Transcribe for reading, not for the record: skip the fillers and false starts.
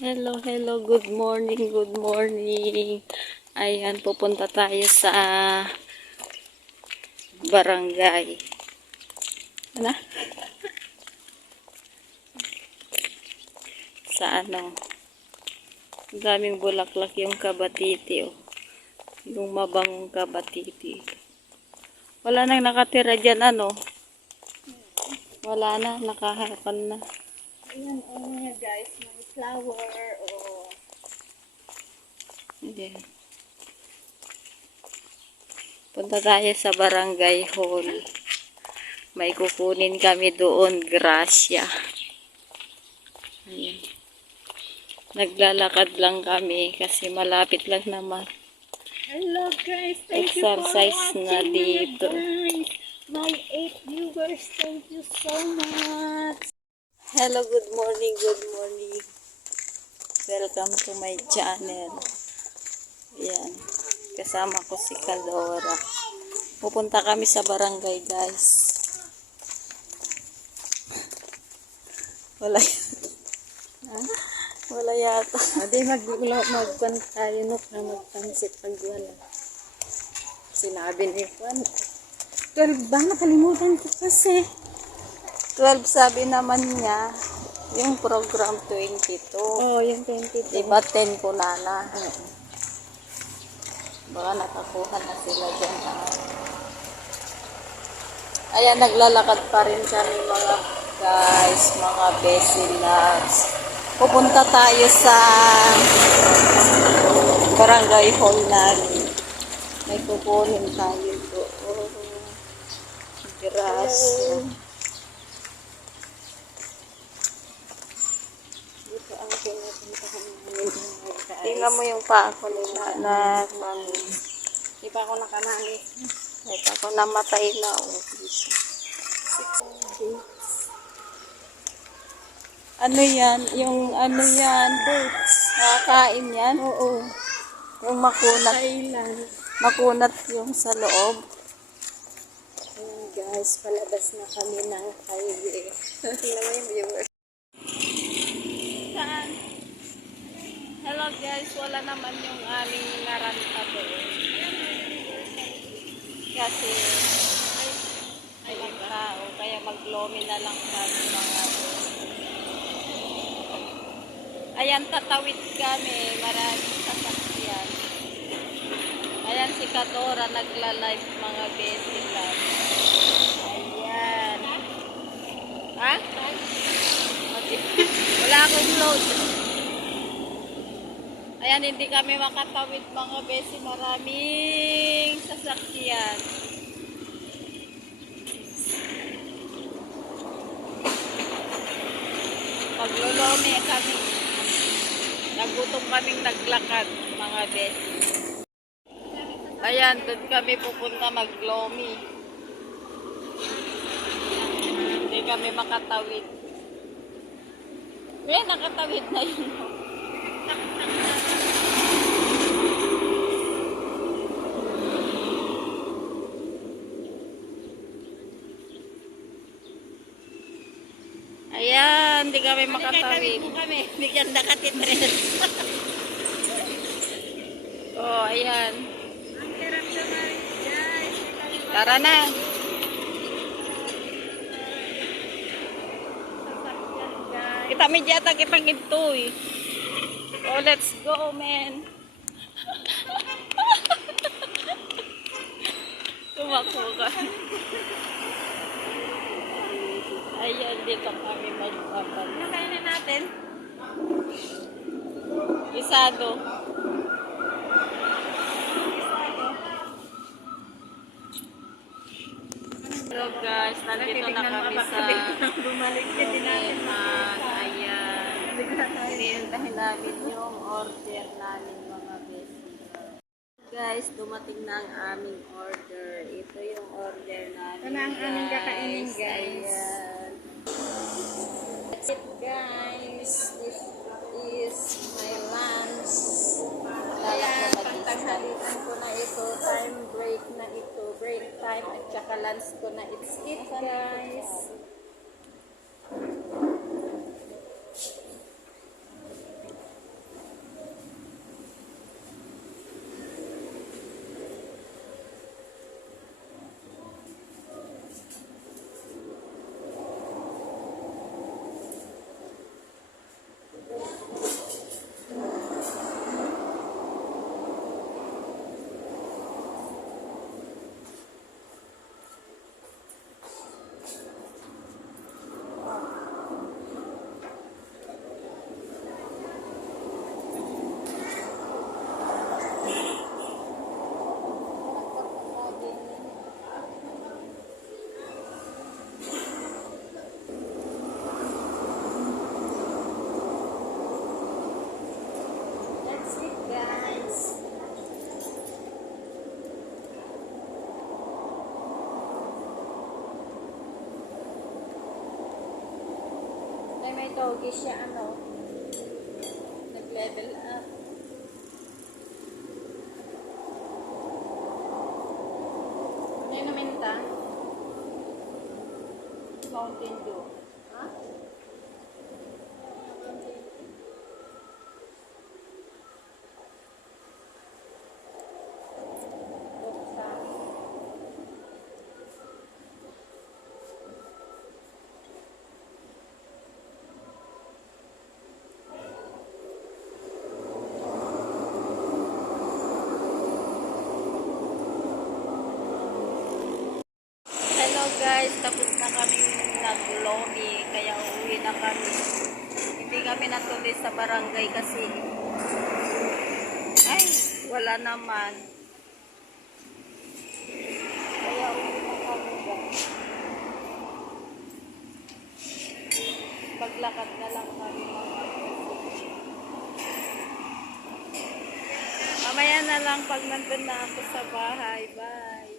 Hello, hello, good morning, good morning. Ayan, pupunta tayo sa barangay. Ano? Sa ano? Ang daming bulaklak yung kabatiti, oh. Yung mabangong kabatiti. Wala nang nakatira dyan, ano? Wala na, nakaharapan na. Ayan, guys, may flower, Ayan. Punta tayo sa barangay hall. May kukunin kami doon, grasya. Ayan. Naglalakad lang kami kasi malapit lang naman. hello guys, thank Exercise you for na watching dito. guys. My 8 viewers, thank you so much. Hello, good morning, good morning. Welcome to my channel. Ayan. Kasama ko si Kadora. Pupunta kami sa barangay, guys. Wala wala yata. Hindi, magkwan tayo, no, na magpansit pag wala. Sinabi ni Kwan. 12 ba? Nakalimutan ko kasi. 12 sabi naman niya, yung program 22. Oh, yung 22. Diba 10 ko na. Baka nakakuha na sila dyan. Ayan, naglalakad pa rin kami mga guys, mga besi loves. Pupunta tayo sa barangay hall natin. May kukunin tayo doon. Grasya. Dito ang pinupuntahan namin guys. Tingnan mo yung paa ko nila na Di pa ako nakanali. kahit ako namatay na. Ano yan? Yung ano yan? Boots. Nakakain yan? Oo. Yung makunat. Thailand. Makunat yung sa loob. Ayan guys, palabas na kami ng highway. Tingnan mo yung viewers. Saan? Hello guys, wala naman yung aming naranta doon. Kasi ay tao, kaya maglomi na lang kami mga doon. Ayan, tatawid kami, maraming sasakyan. Ayan si Kadora nagla-live mga besilan. Ayan. Ha? Wala akong load. Ayan, hindi kami makatawid mga besi. Maraming sasakyan. Paglulome kami. Nagutom kaming naglakad mga besi. Ayan, doon kami pupunta maglomi. Hindi kami makatawid. Nakatawid na yun. Ayan, hindi kami makatawid. Bigyan na katitres. Oh, ayan. Tara na. Kita medyata kitang ito eh. Oh, let's go, man. Tumakbo ka. Ayan, dito kami magpapag. Ano kaya na natin? Isado. Hello guys, nandito na kami sa bumalik din natin. ayan. Hintahin namin yung order namin mga besi. Guys, dumating na ang aming order. Ito yung order namin. Ito na ang aming kakainin guys. Ayan. That's it guys. This is my lunch. Kaya pagtanghalian ko na ito. Time break na ito. Break time at saka lunch ko na. It's it guys. May doggy siya, ano, nag-level up. Ano yung naminta? Mountain Dew. Ha? Buksan. Hello guys, tapos na kami nag-lomi, kaya uuwi na kami. Hindi kami natuloy sa barangay kasi ay, wala naman. Kaya uwi na kami guys. Maglakad na lang kami mga kasi. Mamaya na lang pag nandun na ako sa bahay. Bye!